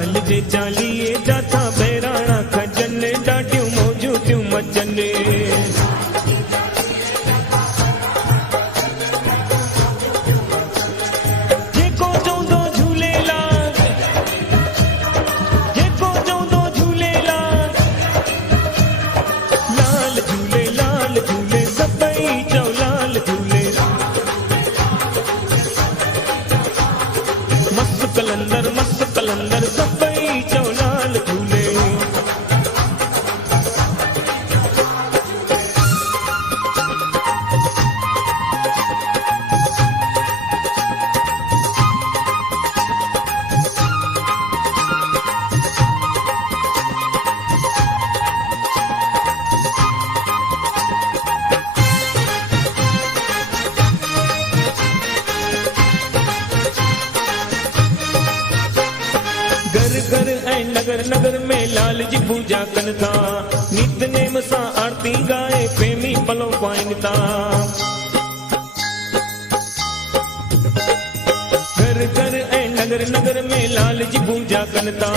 साल जे चालीहे जाथा बहिराणा खजन ॾाढियूं मौजूं थियूं मचनि। जेको चवंदो झूलेलाल, जेको चवंदो झूलेलाल, लाल झूले लाल झूले सभई चओ लाल झूले। मस्त कलंदर सभई चओ लाल झूले। घर ऐं नगर नगर में लाल जी पूजा कनि था, नितनेम सां आरती गाए प्रेमी पलो पाइनि था। घर ऐं नगर नगर में लाल जी पूजा कनि था,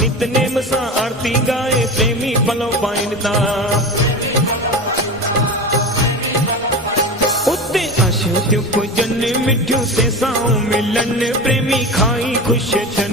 नितनेम सां आरती गाए प्रेमी पलो पाइनि था। उते आशियूं थियूं पुजनि मिठियूं सेसाऊं मिलनि, प्रेमी खाई ख़ुशि थियनि।